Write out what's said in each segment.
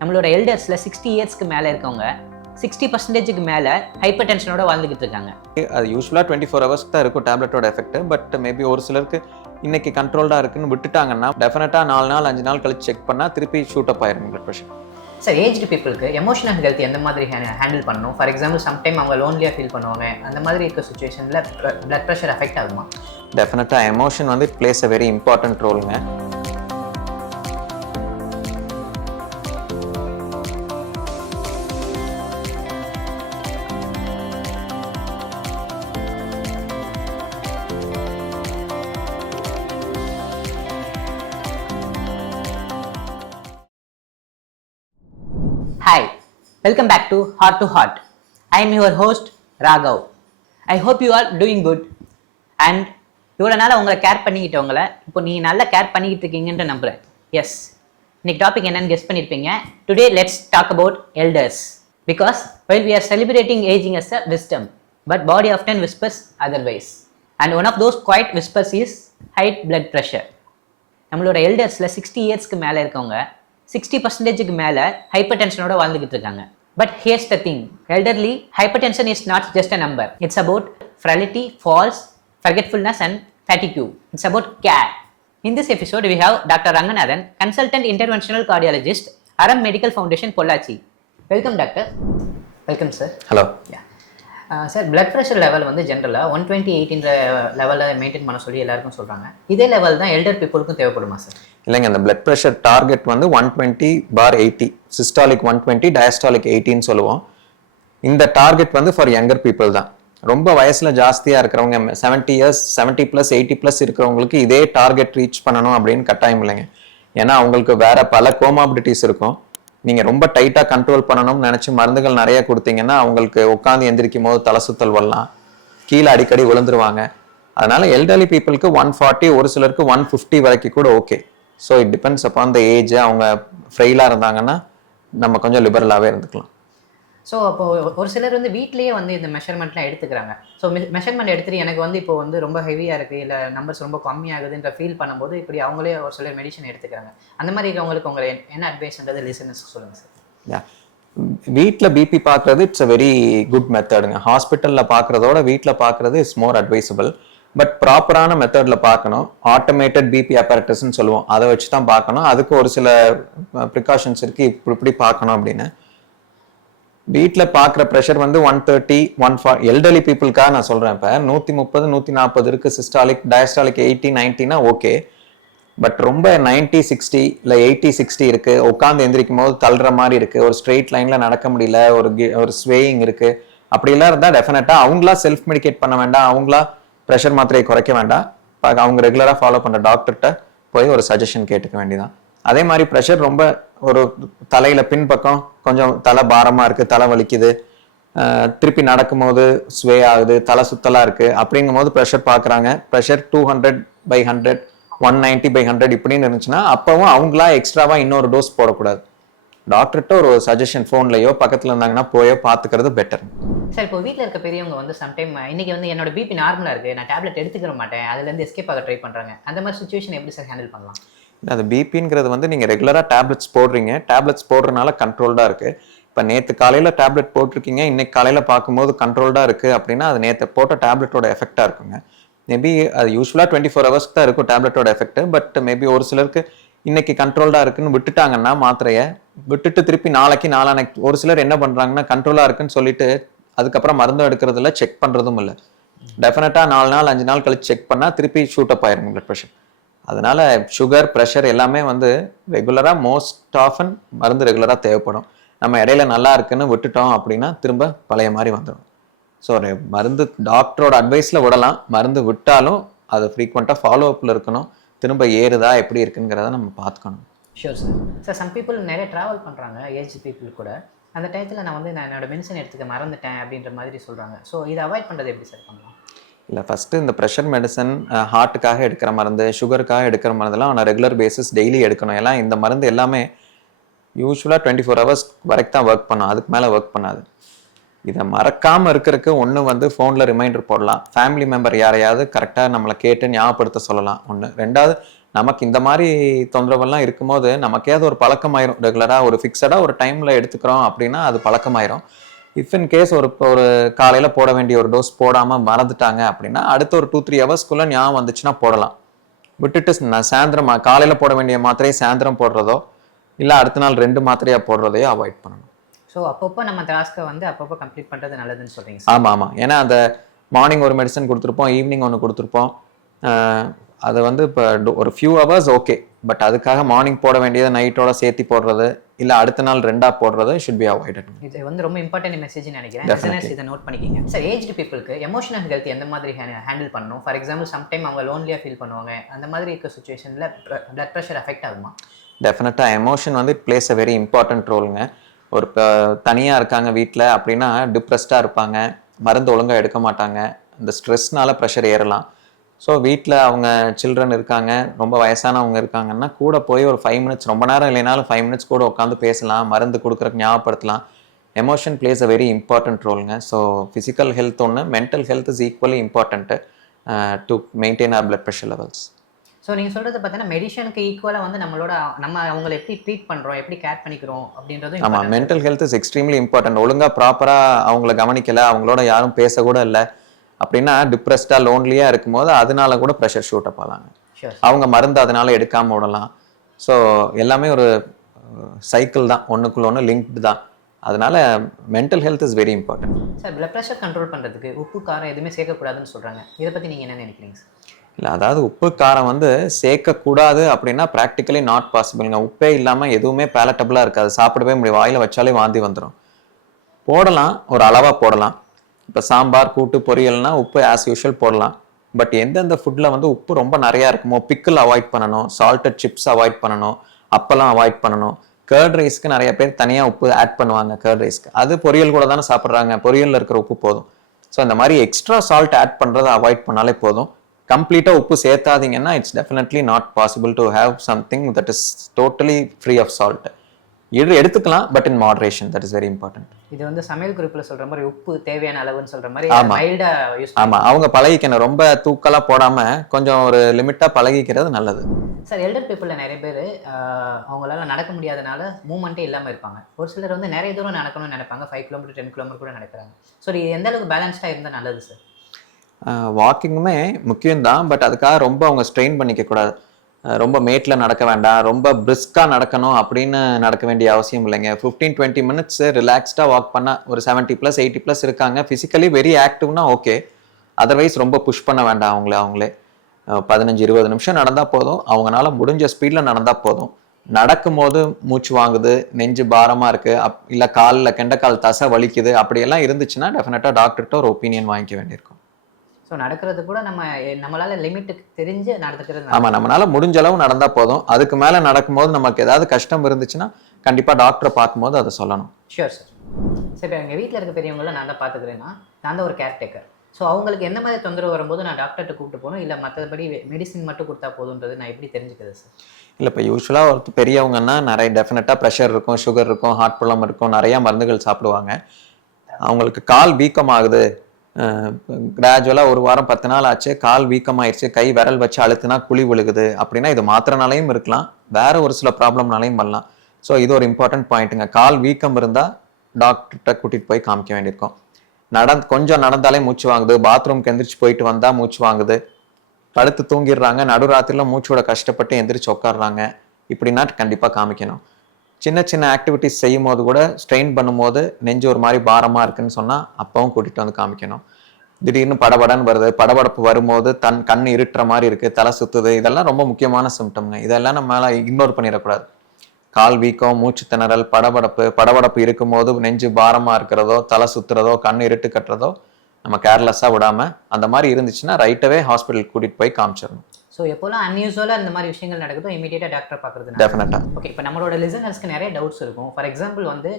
நம்மளோட எல்டர்ஸில் 60 இயர்ஸ்க்கு மேலே இருக்கவங்க 60% மேலே ஹைப்பர் டென்ஷனோட வாழ்ந்துக்கிட்டு இருக்காங்க. அது யூஸ்வலாக 24 hours தான் இருக்கும் டேப்லெட்டோட எஃபெக்ட். பட் மேபி ஒரு சிலருக்கு இன்னைக்கு கண்ட்ரோல்டாக இருக்குன்னு விட்டுட்டாங்கன்னா டெஃபினட்டாக 4 நாள் 5 நாள் கழிச்சு செக் பண்ணால் திருப்பி ஷூட் அப் ஆயிரும் பிளட் ப்ரெஷர். சார், ஏஜ்டு பீப்புளுக்கு எமோஷனல் ஹெல்த் எந்த மாதிரி ஹேண்டில் பண்ணணும்? ஃபார் எக்ஸாம்பிள் சம்டைம் அவங்க லோன்லியாக ஃபீல் பண்ணுவாங்க. அந்த மாதிரி இருக்க சுச்சுவேஷனில் பிளட் ப்ரெஷர் அஃபெக்ட் ஆகுமா? டெஃபினட்டாக எமோஷன் வந்து பிளேஸ் அ வெரி இம்பார்ட்டன்ட் ரோலுங்க. Hi, welcome back to Heart to Heart. I am your host Raghav. I hope you are doing good and இவ்வளோ நாள் உங்களை கேர் பண்ணிக்கிட்டவங்கள இப்போ நீங்கள் நல்லா கேர் பண்ணிக்கிட்டு இருக்கீங்கன்னு நம்புகிறேன். எஸ், இன்னைக்கு டாபிக் என்னன்னு கெஸ் பண்ணியிருப்பீங்க. Today let's talk about elders. Because while we are celebrating aging as a wisdom, but body often whispers otherwise. And one of those quiet whispers is high blood pressure. நம்மளோட எல்டர்ஸில் 60 இயர்ஸ்க்கு மேலே இருக்கவங்க 60% மேலே hyper டென்ஷனோட வாழ்ந்துக்கிட்டு இருக்காங்க. But here's the thing, elderly hypertension is not just a number. It's about frailty, falls, forgetfulness and fatigue. It's about care. In this episode, we have Dr. Ranganathan, consultant interventional cardiologist, Aram Medical Foundation, Pollachi. Welcome, doctor. Welcome, sir. Hello. Sir, blood pressure level வந்து ஜென்ரலாக 128 லெவலில் maintain பண்ண சொல்லி எல்லாருக்கும் சொல்கிறாங்க. இதே level தான் elder பீப்புளுக்கும் தேவைப்படுமா சார்? இல்லைங்க, அந்த பிளட் ப்ரெஷர் டார்கெட் வந்து 120/80, சிஸ்டாலிக் 120, டயஸ்டாலிக் 80ன்னு சொல்லுவோம். இந்த டார்கெட் வந்து ஃபார் யங்கர் பீப்புள் தான். ரொம்ப வயசில் ஜாஸ்தியாக இருக்கிறவங்க 70 இயர்ஸ் 70+, 80+ இருக்கிறவங்களுக்கு இதே டார்கெட் ரீச் பண்ணணும் அப்படின்னு கட்டாயம் இல்லைங்க. ஏன்னா அவங்களுக்கு வேற பல கோமாபிலிட்டிஸ் இருக்கும். நீங்கள் ரொம்ப டைட்டாக கண்ட்ரோல் பண்ணணும்னு நினச்சி மருந்துகள் நிறைய கொடுத்தீங்கன்னா அவங்களுக்கு உட்காந்து எந்திரிக்கும் போது தலை சுத்தல் வரலாம், கீழே அடிக்கடி விழுந்துருவாங்க. அதனால எல்டர்லி பீப்புளுக்கு 140, ஒரு சிலருக்கு 150 வரைக்கும் கூட okay. So it depends upon the age. அவங்க ஃப்ரெயிலாக இருந்தாங்கன்னா நம்ம கொஞ்சம் லிபரலாகவே இருந்துக்கலாம். ஸோ அப்போ ஒரு சிலர் வந்து வீட்லேயே வந்து இந்த மெஷர்மெண்ட்லாம் எடுத்துக்கிறாங்க. ஸோ மெஷர்மெண்ட் எடுத்துகிட்டு எனக்கு வந்து இப்போ வந்து ரொம்ப ஹெவியாக இருக்குது, இல்லை நம்பர்ஸ் ரொம்ப கம்மியாகுதுன்ற ஃபீல் பண்ணும்போது இப்படி அவங்களே ஒரு சிலர் மெடிசன் எடுத்துக்கிறாங்க. அந்த மாதிரி இருக்கவங்களுக்கு உங்களை என்ன அட்வைஸ்ன்றது லிசனர்ஸ்க்கு சொல்லுங்கள் சார். வீட்டில் பிபி பார்க்குறது இட்ஸ் அ வெரி குட் மெத்தடுங்க. ஹாஸ்பிட்டலில் பார்க்குறதோட வீட்டில் பார்க்குறது இட்ஸ் மோர் அட்வைசபிள். பட் ப்ராப்பரான மெத்தடில் பார்க்கணும். ஆட்டோமேட்டட் பிபி அப்பரேட்டஸ்ன்னு சொல்லுவோம், அதை வச்சு தான் பார்க்கணும். அதுக்கு ஒரு சில ப்ரிகாஷன்ஸ் இருக்குது, இப்படி பார்க்கணும் அப்படின்னு. வீட்டில் பார்க்குற ப்ரெஷர் வந்து 130, 140 எல்டர்லி பீப்புளுக்காக நான் சொல்கிறேன். இப்போ 130, 140 இருக்குது சிஸ்டாலிக், டயஸ்டாலிக் 80, 90னா ஓகே. பட் ரொம்ப 90, 60 இல்லை 80, 60 இருக்குது, உட்காந்து எந்திரிக்கும் போது தள்ளுற மாதிரி இருக்குது, ஒரு ஸ்ட்ரெயிட் லைனில் நடக்க முடியல, ஒரு ஸ்வேயிங் இருக்குது, அப்படிலாம் இருந்தால் டெஃபினட்டாக அவங்களா செல்ஃப் மெடிகேட் பண்ண வேண்டாம், அவங்களா ப்ரெஷர் மாத்திரையை குறைக்க வேண்டாம். அவங்க ரெகுலராக ஃபாலோ பண்ணுற டாக்டர்கிட்ட போய் ஒரு சஜஷன் கேட்டுக்க வேண்டியதான். அதே மாதிரி ப்ரெஷர் ரொம்ப ஒரு தலையில் பின்பக்கம் கொஞ்சம் தலை பாரமாக இருக்குது, தலை வலிக்குது, திருப்பி நடக்கும்போது ஸ்வே ஆகுது, தலை சுத்தலாக இருக்குது, அப்படிங்கும் போது ப்ரெஷர் பார்க்குறாங்க. ப்ரெஷர் 200/100, 190/100 இப்படின்னு இருந்துச்சுன்னா அப்போவும் அவங்களா எக்ஸ்ட்ராவாக இன்னொரு டோஸ் போடக்கூடாது. டாக்டர்கிட்ட ஒரு சஜஷன் ஃபோன்லையோ பக்கத்தில் இருந்தாங்கன்னா போயோ பார்த்துக்கிறது பெட்டர். சார், இப்போ வீட்டில் இருக்க பெரியவங்க வந்து சம்டைம் இன்னைக்கு வந்து என்னோட பிபி நார்மலாக இருக்குது, நான் டேப்லெட் எடுத்துக்கிற மாட்டேன், அதுலேருந்து எஸ்கேப் ஆக ட்ரை பண்ணுறாங்க. அந்த மாதிரி சுச்சுவேஷன் எப்படி சார் ஹேண்டில் பண்ணலாம்? அது பிபிங்கிறது வந்து நீங்கள் ரெகுலராக டேப்லெட்ஸ் போடுறீங்க, டேப்லெட்ஸ் போடுறதுனால கண்ட்ரோல்டாக இருக்குது. இப்போ நேற்று காலையில் டேப்லெட் போட்டிருக்கீங்க, இன்னைக்கு காலையில் பார்க்கும்போது கண்ட்ரோல்டாக இருக்குது அப்படின்னா அது நேற்று போட்ட டேப்லெட்டோட எஃபெக்டாக இருக்குங்க. மேபி அது யூஸ்வலாக 24 hours தான் இருக்கும் டேப்லெட்டோட எஃபெக்ட். பட் மேபி ஒரு சிலருக்கு இன்னைக்கு கண்ட்ரோல்டாக இருக்குன்னு விட்டுட்டாங்கன்னா மாத்திரையை விட்டுட்டு திருப்பி நாளைக்கு ஒரு சிலர் என்ன பண்ணுறாங்கன்னா கண்ட்ரோலாக இருக்குன்னு சொல்லிட்டு அதுக்கப்புறம் மருந்தும் எடுக்கிறதுல செக் பண்ணுறதும் இல்லை. டெஃபினட்டாக 4 நாள் 5 நாள் கழிச்சு செக் பண்ணால் திருப்பி ஷூட் அப் ஆயிரும் பிளட் ப்ரெஷர். அதனால சுகர், ப்ரெஷர் எல்லாமே வந்து ரெகுலராக மோஸ்ட் ஆஃபன் மருந்து ரெகுலராக தேவைப்படும். நம்ம இடையில நல்லா இருக்குன்னு விட்டுட்டோம் அப்படின்னா திரும்ப பழைய மாதிரி வந்துடும். ஸோ மருந்து டாக்டரோட அட்வைஸில் விடலாம், மருந்து விட்டாலும் அது ஃப்ரீக்வெண்ட்டாக ஃபாலோ அப்பில் இருக்கணும். திரும்ப ஏறுதா எப்படி இருக்குங்கிறத நம்ம பார்த்துக்கணும். Sure sir. Sir, some people நிறைய ட்ராவல் பண்ணுறாங்க, ஏஜ் பீப்புள் கூட. அந்த டயத்தில் நான் என்னோட மெடிசன் எடுத்துக்க மறந்துட்டேன் அப்படின்ற மாதிரி சொல்கிறாங்க. ஸோ இதை அவாய்ட் பண்ணுறது எப்படி சார் பண்ணலாம்? இல்லை, ஃபஸ்ட்டு இந்த ப்ரெஷர் மெடிசன், ஹார்ட்டுக்காக எடுக்கிற மருந்து, சுகருக்காக எடுக்கிற மருந்தெல்லாம் அவனை ரெகுலர் பேசிஸ் டெய்லி எடுக்கணும். எல்லாம் இந்த மருந்து எல்லாமே யூஸ்வலாக 24 hours வரைக்கும் தான் ஒர்க் பண்ணும், அதுக்கு மேலே ஒர்க் பண்ணாது. இதை மறக்காமல் இருக்கிறதுக்கு ஒன்று வந்து ஃபோனில் ரிமைண்டர் போடலாம், ஃபேமிலி மெம்பர் யாரையாவது கரெக்டாக நம்மளை கேட்டு ஞாபகப்படுத்த சொல்லலாம் ஒன்று. ரெண்டாவது நமக்கு இந்த மாதிரி தொந்தரவெல்லாம் இருக்கும்போது நமக்கே அது ஒரு பழக்கமாயிரும். ரெகுலராக ஒரு ஃபிக்ஸடாக ஒரு டைமில் எடுத்துக்கிறோம் அப்படின்னா அது பழக்கமாயிரும். இஃப் இன் கேஸ் ஒரு காலையில் போட வேண்டிய ஒரு டோஸ் போடாமல் மறந்துட்டாங்க அப்படின்னா அடுத்த ஒரு 2-3 ஹவர்ஸ்க்குள்ளே ஞாபகம் வந்துச்சுன்னா போடலாம். விட்டுட்டு நான் சாயந்தரம் காலையில் போட வேண்டிய மாத்திரையை சாயந்தரம் போடுறதோ இல்லை அடுத்த நாள் 2 மாத்திரையாக போடுறதையோ அவாய்ட் பண்ணணும். ஸோ அப்பப்போ நம்ம டாஸ்க்கை வந்து அப்பப்போ கம்ப்ளீட் பண்ணுறது நல்லதுன்னு சொல்கிறீங்க. ஆமாம். ஏன்னா அந்த மார்னிங் ஒரு மெடிசன் கொடுத்துருப்போம், ஈவினிங் ஒன்று கொடுத்துருப்போம். அது வந்து இப்போ ஒரு ஃபியூ ஹவர்ஸ் ஓகே, பட் அதுக்காக மார்னிங் போட வேண்டியதை நைட்டோட சேர்த்து போடுறது இல்லை அடுத்த நாள் 2ஆ போடுறது ஷுட் பி அவாய்டட். இது வந்து ரொம்ப இம்பார்ட்டன்ட் மெசேஜ்னு நினைக்கிறேன். இதை நோட் பண்ணிக்கிங்க சார். ஏஜ்டு பீப்புளுக்கு எமோஷனல் ஹெல்த் எந்த மாதிரி ஹேண்டில் பண்ணணும்? ஃபார் எக்ஸாம்பிள் சம்டைம் அவங்க லோன்லியாக ஃபீல் பண்ணுவாங்க. அந்த மாதிரி இருக்க சுச்சுவேஷனில் பிளட் ப்ரெஷர் அஃபெக்ட் ஆகுமா? டெஃபினட்டாக எமோஷன் வந்து it plays a very important ரோலுங்க. ஒரு தனியாக இருக்காங்க வீட்டில் அப்படின்னா டிப்ரெஸ்டாக இருப்பாங்க, மருந்து ஒழுங்காக எடுக்க மாட்டாங்க, இந்த ஸ்ட்ரெஸ்னால ப்ரெஷர் ஏறலாம். ஸோ வீட்டில் அவங்க சில்ட்ரன் இருக்காங்க, ரொம்ப வயசானவங்க இருக்காங்கன்னா கூட போய் ஒரு 5 மினிட்ஸ், ரொம்ப நேரம் இல்லைனாலும் 5 மினிட்ஸ் கூட உட்காந்து பேசலாம், மருந்து கொடுக்குறக்கு ஞாபகப்படுத்தலாம். Emotion plays a very important ரோலுங்க. ஸோ ஃபிசிக்கல் ஹெல்த் ஒன்று, mental health is equally important to maintain our blood pressure levels. So நீங்கள் சொல்கிறது பார்த்தீங்கன்னா மெடிஷனுக்கு ஈக்குவலாக வந்து நம்ம அவங்களை எப்படி ட்ரீட் பண்ணுறோம், எப்படி கேர் பண்ணிக்கிறோம் அப்படின்றது. ஆமாம், mental health is extremely important. ஒழுங்காக ப்ராப்பராக அவங்கள கவனிக்கலை, அவங்களோட யாரும் பேசக்கூட இல்லை அப்படின்னா டிப்ரெஸ்டாக லோன்லியாக இருக்கும்போது அதனால கூட ப்ரெஷர் ஷூட் அப் ஆகலாங்க. அவங்க மருந்து அதனால எடுக்காமல் விடலாம். ஸோ எல்லாமே ஒரு சைக்கிள் தான், ஒன்றுக்குள்ள ஒன்று லிங்க்டு தான். அதனால mental health is very important. Sir, blood pressure control பண்ணுறதுக்கு உப்பு காரம் எதுவுமே சேர்க்கக்கூடாதுன்னு சொல்கிறாங்க. இதை பற்றி நீங்கள் என்ன நினைக்கிறீங்க சார்? இல்லை, அதாவது உப்பு காரம் வந்து சேர்க்கக்கூடாது அப்படின்னா ப்ராக்டிக்கலி நாட் பாசிபிள்ங்க. உப்பே இல்லாமல் எதுவுமே பேலட்டபுளாக இருக்காது, சாப்பிடவே முடியும், வாயில் வச்சாலே வாந்தி வந்துடும். போடலாம், ஒரு அளவாக போடலாம். இப்போ சாம்பார், கூட்டு, பொரியல்னா உப்பு ஆஸ் யூஷுவல் போடலாம். பட் எந்தெந்த ஃபுட்டில் வந்து உப்பு ரொம்ப நிறையா இருக்குமோ பிக்கிள் அவாய்ட் பண்ணணும், சால்டட் சிப்ஸ் அவாய்ட் பண்ணணும், அப்பெல்லாம் அவாய்ட் பண்ணணும். கர்ட் ரைஸ்க்கு நிறைய பேர் தனியாக உப்பு ஆட் பண்ணுவாங்க. கர்ட் ரைஸ்க்கு அது பொரியல் கூட தானே சாப்பிட்றாங்க, பொரியலில் இருக்கிற உப்பு போதும். ஸோ இந்த மாதிரி எக்ஸ்ட்ரா சால்ட் ஆட் பண்ணுறதை அவாய்ட் பண்ணாலே போதும். கம்ப்ளீட்டாக உப்பு சேர்த்தாதீங்கன்னா it's definitely not possible to have something that is totally free of salt. எடுத்துக்கலாம், but in moderation, that is very important. இது வந்து சமையல் குறிப்பில் சொல்ற மாதிரி உப்பு தேவையான அளவுன்னு சொல்ற மாதிரி மைல்டா யூஸ். ஆமாம், அவங்க பழகிக்கணும், ரொம்ப தூக்கலாக போடாமல் கொஞ்சம் ஒரு லிமிட்டாக பழகிக்கிறது நல்லது. சார், எல்டர் பீப்புளில் நிறைய பேர் அவங்களால நடக்க முடியாதனால மூவ்மெண்ட்டே இல்லாமல் இருப்பாங்க. ஒரு சிலர் வந்து நிறைய தூரம் நடக்கணும்னு நினைப்பாங்க, 5 கிலோமீட்டர் 10 கிலோமீட்டர் கூட நடக்கிறாங்க. ஸோ இது எந்த அளவுக்கு பேலன்ஸ்டாக இருந்தால் நல்லது சார்? வாக்கிங்குமே முக்கியம்தான், பட் அதுக்காக ரொம்ப அவங்க ஸ்ட்ரெயின் பண்ணிக்க கூடாது. ரொம்ப மேட்டில் நடக்க வேண்டாம், ரொம்ப பிரிஸ்காக நடக்கணும் அப்படின்னு நடக்க வேண்டிய அவசியம் இல்லைங்க. 15-20 மினிட்ஸ் ரிலாக்ஸ்டாக வாக் பண்ணால் ஒரு 70+, 80+ இருக்காங்க, ஃபிசிக்கலி வெரி ஆக்டிவ்னா ஓகே. அதர்வைஸ் ரொம்ப புஷ் பண்ண வேண்டாம் அவங்களே 15-20 நிமிஷம் நடந்தால் போதும். அவங்களால முடிஞ்ச ஸ்பீடில் நடந்தால் போதும். நடக்கும்போது மூச்சு வாங்குது, நெஞ்சு பாரமாக இருக்குது, இல்லை காலில் கெண்டைக்கால் தசை வலிக்குது, அப்படியெல்லாம் இருந்துச்சுன்னா டெஃபினட்டாக டாக்டர்கிட்ட ஒரு ஒப்பீனியன் வாங்கிக்க வேண்டியிருக்கும். ஸோ நடக்கிறது கூட நம்மளால லிமிட்டுக்கு தெரிஞ்சு நடந்துக்கிறது. ஆமாம், நம்மளால முடிஞ்ச அளவு நடந்தால் போதும். அதுக்கு மேலே நடக்கும்போது நமக்கு ஏதாவது கஷ்டம் இருந்துச்சுன்னா கண்டிப்பாக டாக்டரை பார்க்கும்போது அதை சொல்லணும். Sure sir. சரி, எங்கள் வீட்டில் இருக்க பெரியவங்கள நான் தான் பார்த்துக்கிறேன்னா நான் தான் ஒரு கேர்டேக்கர். ஸோ அவங்களுக்கு எந்த மாதிரி தொந்தரவு வரும்போது நான் டாக்டர்கிட்ட கூப்பிட்டு போகணும், இல்லை மற்றபடி மெடிசின் மட்டும் கொடுத்தா போதுன்றது நான் எப்படி தெரிஞ்சுக்கிறது சார்? இல்லை, இப்போ யூஸ்வலாக ஒரு பெரியவங்கன்னா நிறைய டெஃபினட்டாக ப்ரெஷர் இருக்கும், சுகர் இருக்கும், ஹார்ட் ப்ராப்ளம் இருக்கும், நிறையா மருந்துகள் சாப்பிடுவாங்க. அவங்களுக்கு கால் வீக்கம் ஆகுது, கிராஜுவலாக 1 வாரம் 10 நாள் ஆச்சு, கால் வீக்கமாயிடுச்சு, கை விரல் வச்சு அழுத்துனா குழி விழுகுது அப்படின்னா இது மாத்திரனாலையும் இருக்கலாம், வேற ஒரு சில ப்ராப்ளம்னாலையும் வரலாம். ஸோ இது ஒரு இம்பார்ட்டன்ட் பாயிண்ட்டுங்க. கால் வீக்கம் இருந்தால் டாக்டர்கிட்ட கூட்டிகிட்டு போய் காமிக்க வேண்டியிருக்கும். கொஞ்சம் நடந்தாலே மூச்சு வாங்குது, பாத்ரூம்க்கு எந்திரிச்சு போயிட்டு வந்தால் மூச்சு வாங்குது, படுத்து தூங்கிடுறாங்க, நடுராத்திரியில் மூச்சோட கஷ்டப்பட்டு எந்திரிச்சு உட்காடுறாங்க, இப்படின்னா கண்டிப்பாக காமிக்கணும். சின்ன சின்ன ஆக்டிவிட்டிஸ் செய்யும் போது கூட ஸ்ட்ரெயின் பண்ணும்போது நெஞ்சு ஒரு மாதிரி பாரமாக இருக்குன்னு சொன்னால் அப்பவும் கூட்டிகிட்டு வந்து காமிக்கணும். திடீர்னு படபடன்னு வருது, படபடப்பு வரும்போது கண் இருட்டுற மாதிரி இருக்குது, தலை சுற்றுது, இதெல்லாம் ரொம்ப முக்கியமான சிம்டம்ங்க. இதெல்லாம் நம்மளால இக்னோர் பண்ணிடக்கூடாது. கால் வீக்கம், மூச்சு திணறல், படபடப்பு இருக்கும்போது நெஞ்சு பாரமாக இருக்கிறதோ, தலை சுற்றுறதோ, கண் இருட்டு கட்டுறதோ நம்ம கேர்லெஸ்ஸாக விடாமல், அந்த மாதிரி இருந்துச்சுன்னா ரைட்டவே ஹாஸ்பிட்டலுக்கு கூட்டிகிட்டு போய் காமிச்சிடணும். ஸோ எப்போலாம் அன்யூஸ்வலாக இந்த மாதிரி விஷயங்கள் நடக்குதோ இமீடியட்டாக டாக்டர் பார்க்குறது டெஃபினட்டாக. ஓகே, இப்போ நம்மளோட லிசனர்ஸ்க்கு நிறைய டவுட்ஸ் இருக்கும். ஃபார் எக்ஸாம்பிள் வந்து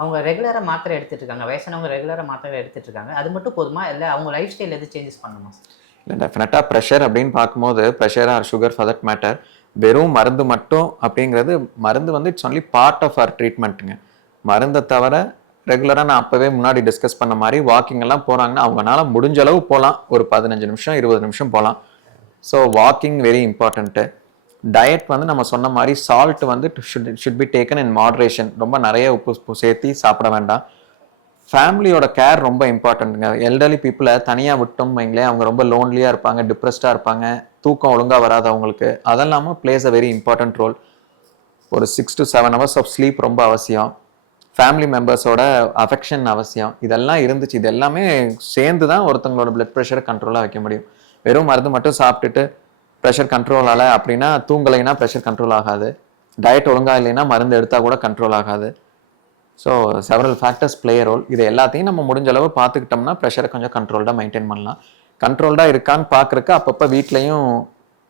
அவங்க ரெகுலராக மாத்திரை எடுத்துகிட்டு இருக்காங்க, வயசானவங்க ரெகுலராக மாத்திரை எடுத்துகிட்டு இருக்காங்க, அது மட்டும் போதுமா, இல்லை அவங்க லைஃப் ஸ்டைல் எது சேஞ்சஸ் பண்ணணுமா? இல்லை, டெஃபினட்டாக ப்ரெஷர் அப்படின்னு பார்க்கும்போது pressure or sugar for that matter வெறும் மருந்து மட்டும் அப்படிங்கிறது, மருந்து வந்து it's only part of our ட்ரீட்மெண்ட்டுங்க. மருந்தை தவிர ரெகுலராக நான் அப்போவே முன்னாடி டிஸ்கஸ் பண்ண மாதிரி வாக்கிங் எல்லாம் போகிறாங்கன்னா அவங்களால முடிஞ்ச அளவு போகலாம், ஒரு 15 நிமிஷம் 20 நிமிஷம் போகலாம். So walking very important. Diet வந்து நம்ம சொன்ன மாதிரி சால்ட் வந்து should be taken in moderation. ரொம்ப நிறைய உப்பு சேர்த்தி சாப்பிட வேண்டாம். ஃபேமிலியோட கேர் ரொம்ப இம்பார்ட்டன்ட்டுங்க. எல்டர்லி பீப்புளை தனியாக விட்டோம் வைங்களேன், அவங்க ரொம்ப லோன்லியாக இருப்பாங்க, டிப்ரெஸ்டாக இருப்பாங்க, தூக்கம் ஒழுங்காக வராது அவங்களுக்கு. அதெல்லாமல் plays a very important role. ஒரு 6 to 7 hours ஆஃப் ஸ்லீப் ரொம்ப அவசியம். ஃபேமிலி மெம்பர்ஸோட அஃபெக்ஷன் அவசியம். இதெல்லாம் இருந்துச்சு. இது எல்லாமே சேர்ந்து தான் ஒருத்தவங்களோட பிளட் ப்ரெஷரை கண்ட்ரோலாக வைக்க முடியும். வெறும் மருந்து மட்டும் சாப்பிட்டுட்டு ப்ரெஷர் கண்ட்ரோல் ஆகலை அப்படின்னா, தூங்கலைன்னா ப்ரெஷர் கண்ட்ரோல் ஆகாது. டயட் ஒழுங்காக இல்லைன்னா மருந்து எடுத்தால் கூட கண்ட்ரோல் ஆகாது. So several factors play role. இது எல்லாத்தையும் நம்ம முடிஞ்ச அளவு பார்த்துக்கிட்டோம்னா ப்ரெஷரை கொஞ்சம் கண்ட்ரோல்டாக மெயின்டைன் பண்ணலாம். கண்ட்ரோல்டாக இருக்கான்னு பார்க்குறக்கு அப்பப்போ வீட்லேயும்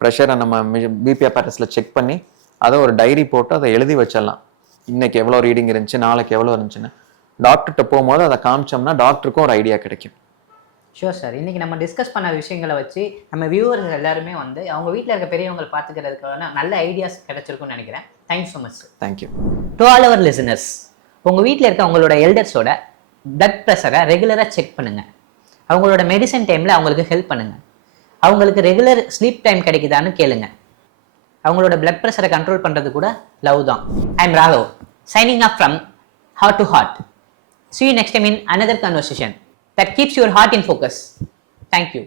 ப்ரெஷரை நம்ம பிபி அப்பேரஸில் செக் பண்ணி அதை ஒரு டைரி போட்டு அதை எழுதி வச்சிடலாம். இன்னைக்கு எவ்வளோ ரீடிங் இருந்துச்சு, நாளைக்கு எவ்வளோ இருந்துச்சுன்னு டாக்டர்கிட்ட போகும்போது அதை காமிச்சோம்னா டாக்டருக்கும் ஒரு ஐடியா கிடைக்கும். Sure sir. இன்றைக்கி நம்ம டிஸ்கஸ் பண்ண விஷயங்களை வச்சு நம்ம வியூவர்ஸ் எல்லாருமே வந்து அவங்க வீட்டில் இருக்க பெரியவங்களை பார்த்துக்கிறதுக்கான நல்ல ஐடியாஸ் கிடைச்சிருக்கும்னு நினைக்கிறேன். Thank you so much sir. Thank you. To all our listeners, உங்கள் வீட்டில் இருக்க உங்களோட எல்டர்ஸோட பிளட் ப்ரெஷரை ரெகுலராக செக் பண்ணுங்கள். அவங்களோட மெடிசன் டைமில் அவங்களுக்கு ஹெல்ப் பண்ணுங்கள். அவங்களுக்கு ரெகுலர் ஸ்லீப் டைம் கிடைக்குதான்னு கேளுங்க. அவங்களோட பிளட் ப்ரெஷரை கண்ட்ரோல் பண்ணுறது கூட லவ் தான். I am Raghav, signing off from Heart to Heart. See you next time in another conversation that keeps your heart in focus. Thank you.